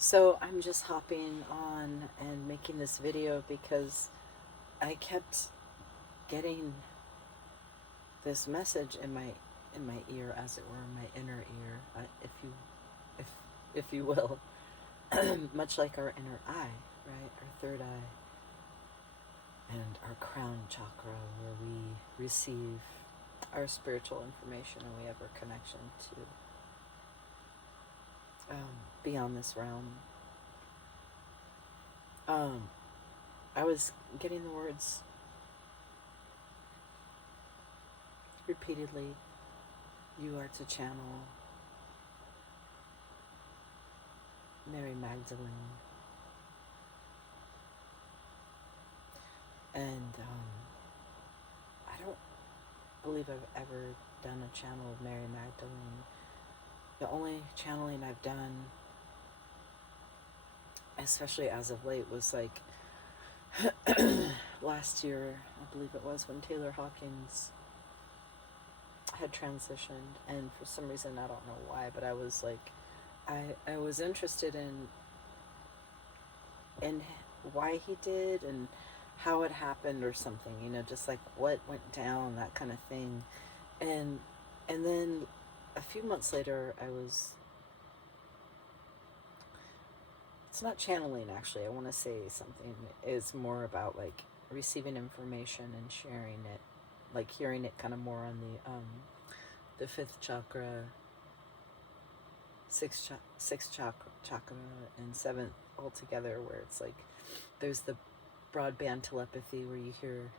So I'm just hopping on and making this video because I kept getting this message in my ear, as it were, my inner ear, if if you will, much like our inner eye, right, our third eye, and our crown chakra, where we receive our spiritual information and we have our connection to beyond this realm. Um, I was getting the words repeatedly. You are to channel Mary Magdalene, and I don't believe I've ever done a channel of Mary Magdalene. The only channeling I've done, especially as of late, was like last year, I believe it was, when Taylor Hawkins had transitioned, and for some reason, I don't know why, but I was like, I was interested in why he did and how it happened or something, just like what went down, that kind of thing. And and then a few months later, it's not channeling, actually. I want to say something is more about like receiving information and sharing it, like hearing it kind of more on the fifth chakra, sixth chakra, and seventh all together, where it's like there's the broadband telepathy where you hear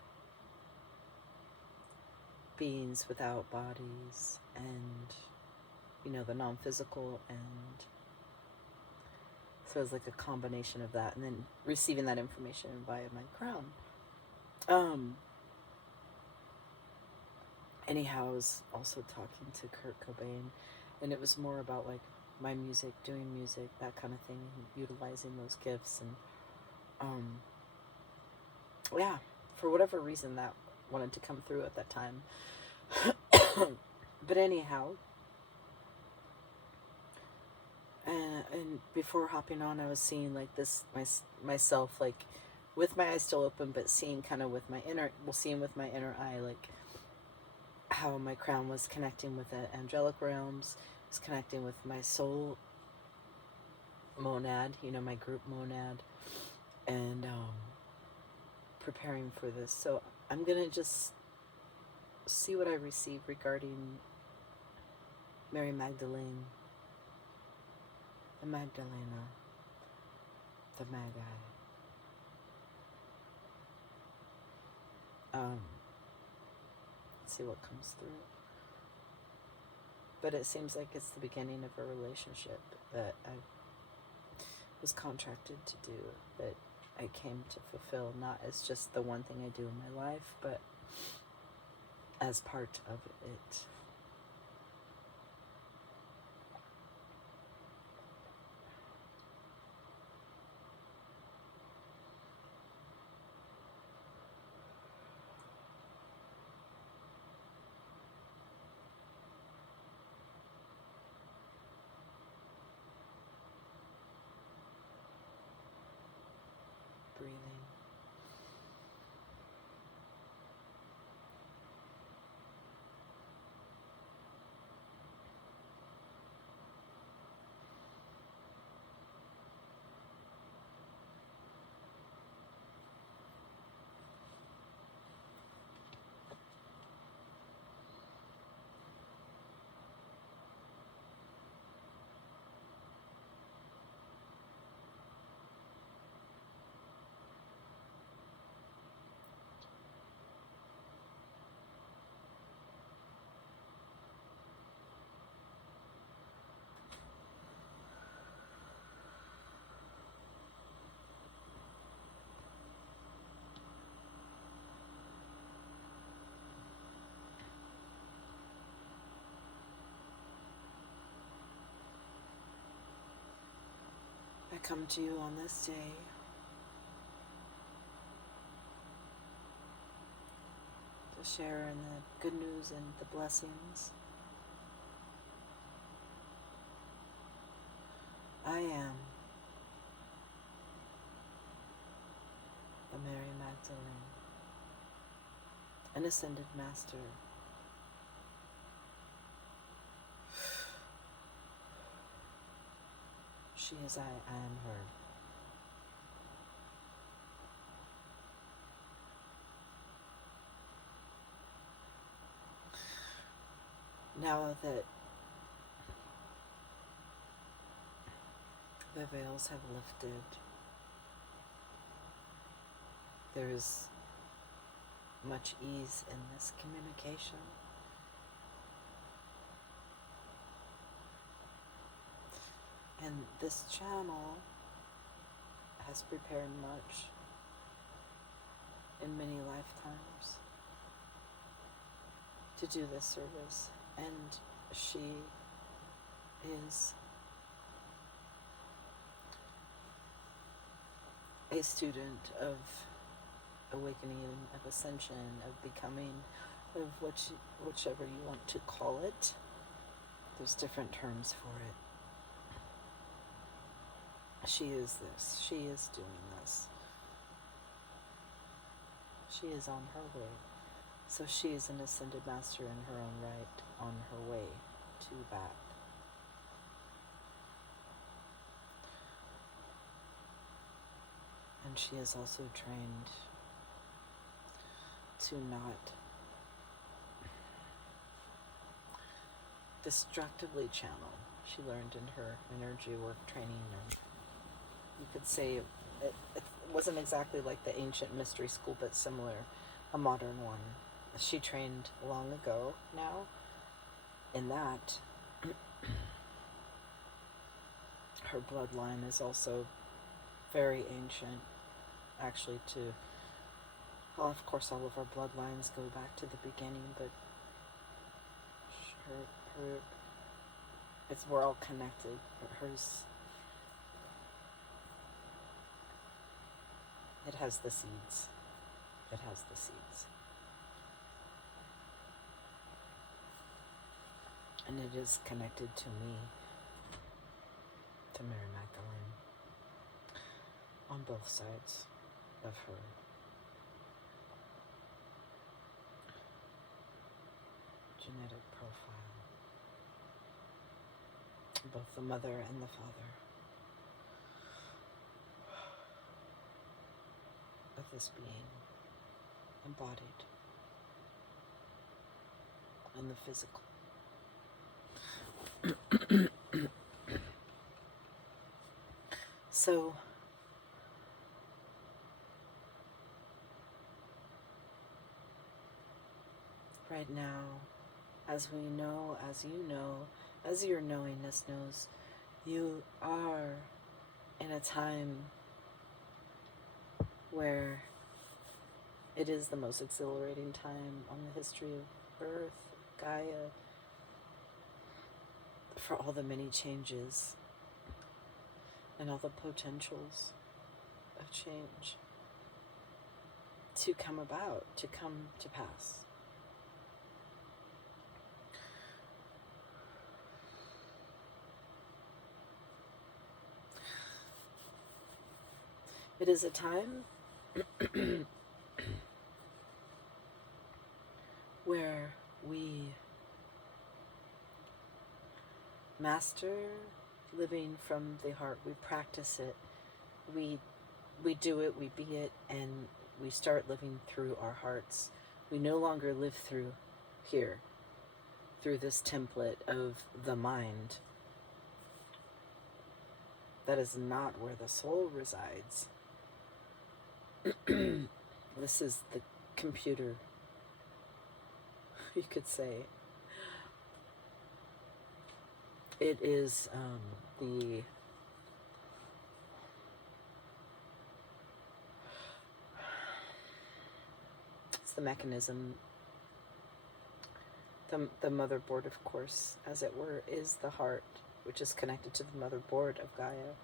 beings without bodies, and the non-physical, and so it's like a combination of that, and then receiving that information via my crown. Anyhow, I was also talking to Kurt Cobain, and it was more about like my music, doing music, that kind of thing, utilizing those gifts, and yeah, for whatever reason that wanted to come through at that time. But anyhow, and before hopping on, I was seeing like this myself, like with my eyes still open, but seeing kind of with my seeing with my inner eye, like how my crown was connecting with the angelic realms, was connecting with my soul monad, my group monad, and preparing for this. So I'm gonna just see what I receive regarding Mary Magdalene, the Magdalena, the Magi. See what comes through. But it seems like it's the beginning of a relationship that I was contracted to do, that I came to fulfill, not as just the one thing I do in my life, but as part of it. Breathing. I come to you on this day to share in the good news and the blessings. I am an ascended master. She is I am her. Now that the veils have lifted, there is much ease in this communication. And this channel has prepared much in many lifetimes to do this service. And she is a student of awakening, of ascension, of becoming, of whichever you want to call it. There's different terms for it. She is this. She is doing this. She is on her way. So she is an ascended master in her own right, on her way to that. And she is also trained to not destructively channel. She learned in her energy work training, and you could say it wasn't exactly like the ancient mystery school, but similar, a modern one. She trained long ago now in that. Her bloodline is also very ancient, actually, well, of course, all of our bloodlines go back to the beginning, but we're all connected, but hers, it has the seeds. It has the seeds. And it is connected to me, to Mary Magdalene, on both sides of her. Genetic profile, both the mother and the father of this being, embodied in the physical. So right now, as we know, as you know, as your knowingness knows, you are in a time where it is the most exhilarating time on the history of Earth, Gaia, for all the many changes and all the potentials of change to come about, to come to pass. It is a time where we master living from the heart. We practice it. We do it, we be it, and we start living through our hearts. We no longer live through here, through this template of the mind. That is not where the soul resides. This is the computer, you could say. It is it's the mechanism. The motherboard, of course, as it were, is the heart, which is connected to the motherboard of Gaia,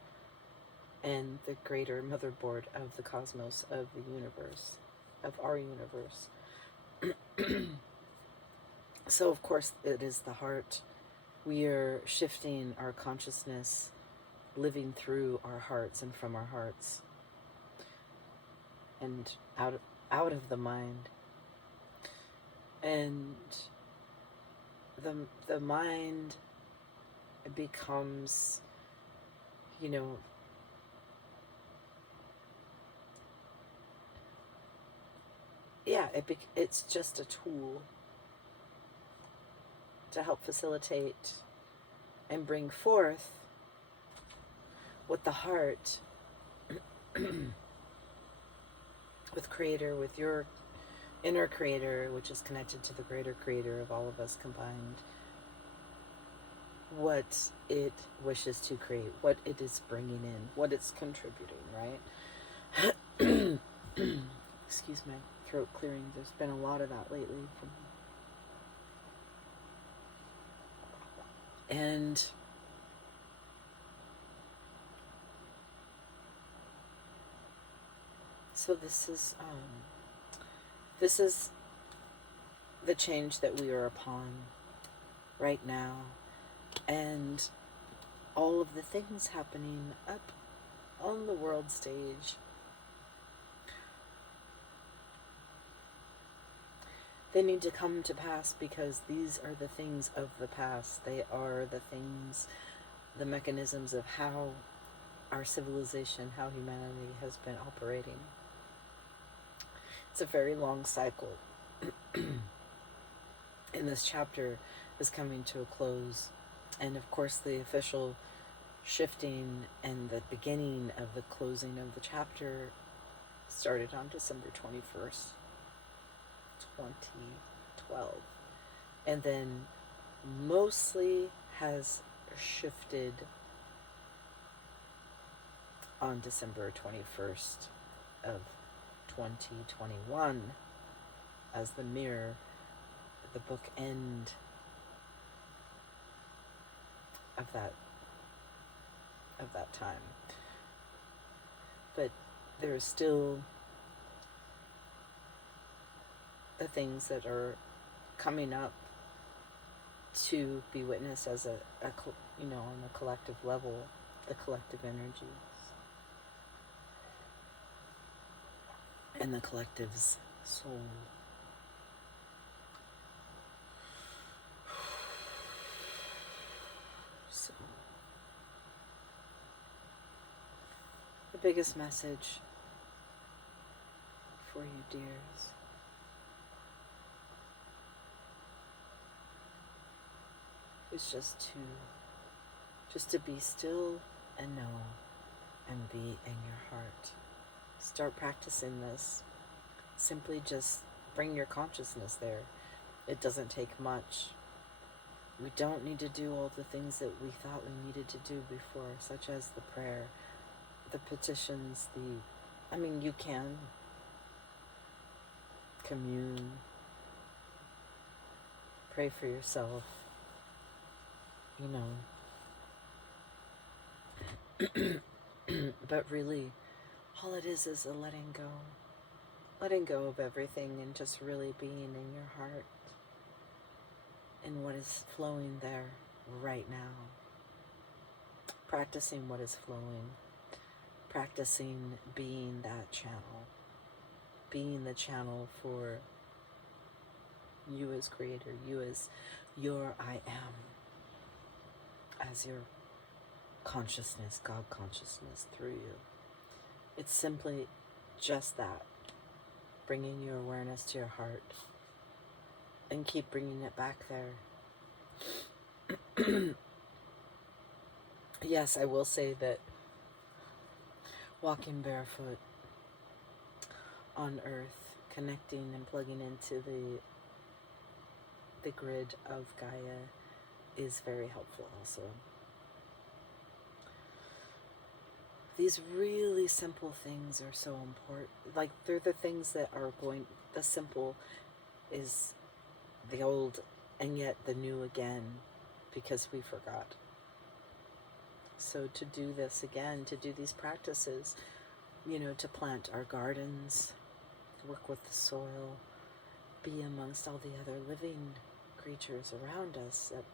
and the greater motherboard of the cosmos, of the universe, of our universe. So, of course, it is the heart. We are shifting our consciousness, living through our hearts and from our hearts, and out of the mind. And the mind becomes, you know, yeah, it's just a tool to help facilitate and bring forth what the heart, with Creator, with your inner Creator, which is connected to the greater Creator of all of us combined, what it wishes to create, what it is bringing in, what it's contributing, right? Excuse my throat clearing. There's been a lot of that lately. And so this is the change that we are upon right now, and all of the things happening up on the world stage. They need to come to pass because these are the things of the past. They are the things, the mechanisms of how our civilization, how humanity has been operating. It's a very long cycle. And this chapter is coming to a close. And of course, the official shifting and the beginning of the closing of the chapter started on December 21st, 2012. And then mostly has shifted on December 21st of 2021 as the mirror, the book end of that time. But there are still the things that are coming up to be witnessed as a on a collective level, the collective energies and the collective's soul. So, the biggest message for you, dears, is just to be still and know and be in your heart. Start practicing this. Simply just bring your consciousness there. It doesn't take much. We don't need to do all the things that we thought we needed to do before, such as the prayer, the petitions, you can commune, pray for yourself, but really, all it is a letting go of everything and just really being in your heart and what is flowing there right now. Practicing what is flowing, practicing being that channel, being the channel for you as Creator, you as your I am, as your consciousness, God consciousness through you. It's simply just that, bringing your awareness to your heart and keep bringing it back there. Yes, I will say that walking barefoot on earth, connecting and plugging into the grid of Gaia is very helpful also. These really simple things are so important. Like, they're the things that are the simple is the old and yet the new again, because we forgot. So to do this again, to do these practices, to plant our gardens, work with the soil, be amongst all the other living creatures around us that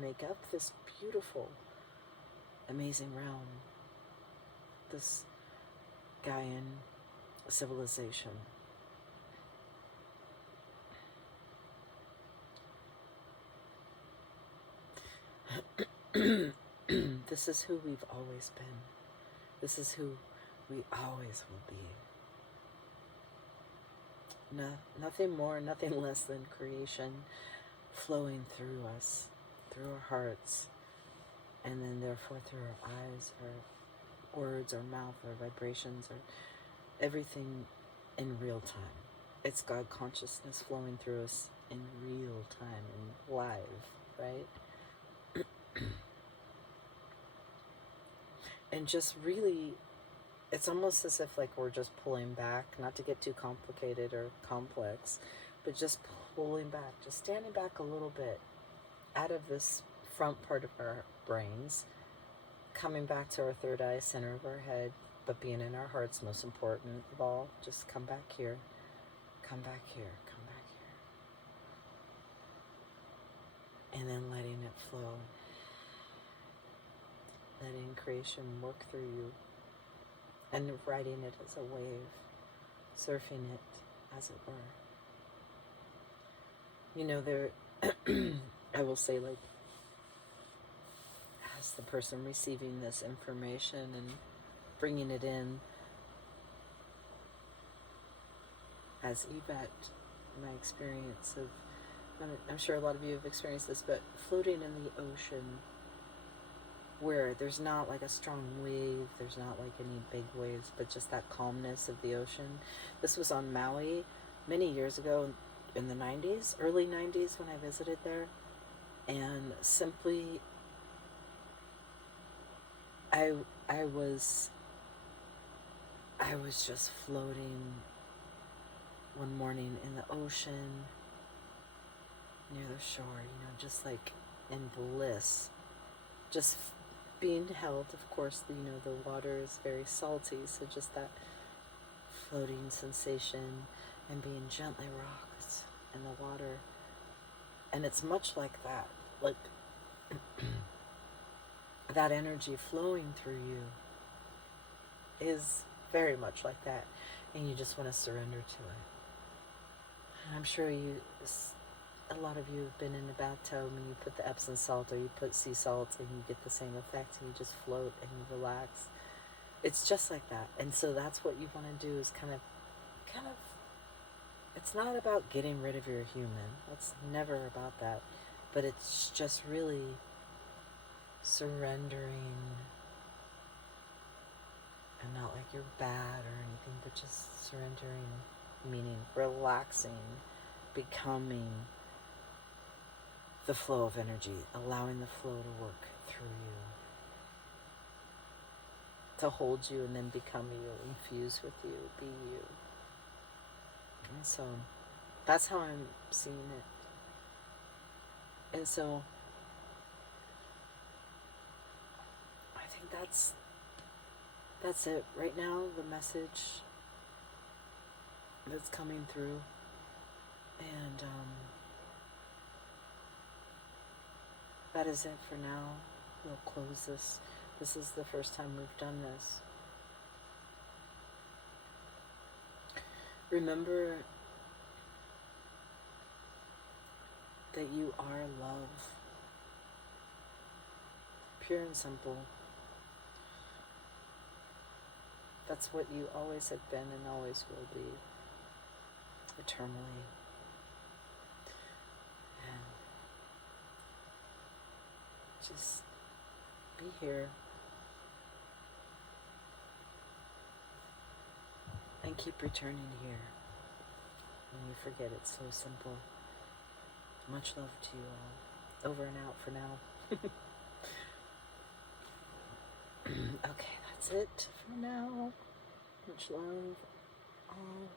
make up this beautiful, amazing realm, this Gaian civilization. This is who we've always been. This is who we always will be. Nothing more, nothing less than creation flowing through us, through our hearts, and then therefore through our eyes, our words, our mouth, our vibrations, or everything in real time. It's God consciousness flowing through us in real time and live, right? And just really, it's almost as if like we're just pulling back, not to get too complicated or complex, but just pulling back, just standing back a little bit out of this front part of our brains, coming back to our third eye, center of our head, but being in our hearts, most important of all. Just come back here, come back here, come back here. And then letting it flow. Letting creation work through you. And riding it as a wave. Surfing it, as it were. You know, there, I will say, like, as the person receiving this information and bringing it in, as Yvette, my experience of, I'm sure a lot of you have experienced this, but floating in the ocean where there's not like a strong wave, there's not like any big waves, but just that calmness of the ocean. This was on Maui many years ago in the 90s, early 90s when I visited there, and simply I was just floating one morning in the ocean near the shore, you know, just like in bliss, just being held. Of course, you know, the water is very salty, so just that floating sensation and being gently rocked in the water. And it's much like that, like that energy flowing through you is very much like that, and you just want to surrender to it. And I'm sure a lot of you have been in a bathtub and you put the Epsom salt or you put sea salt and you get the same effect and you just float and you relax. It's just like that. And so that's what you want to do, is kind of, it's not about getting rid of your human. It's never about that. But it's just really surrendering, and not like you're bad or anything, but just surrendering, meaning relaxing, becoming the flow of energy, allowing the flow to work through you, to hold you and then become you, infuse with you, be you. And so that's how I'm seeing it. And so I think that's it right now, the message that's coming through. And that is it for now. We'll close this. This is the first time we've done this. Remember that you are love. Pure and simple. That's what you always have been and always will be. Eternally. And just be here. And keep returning here. When you forget, it's so simple. Much love to you all. Over and out for now. Okay, that's it for now. Much love. All.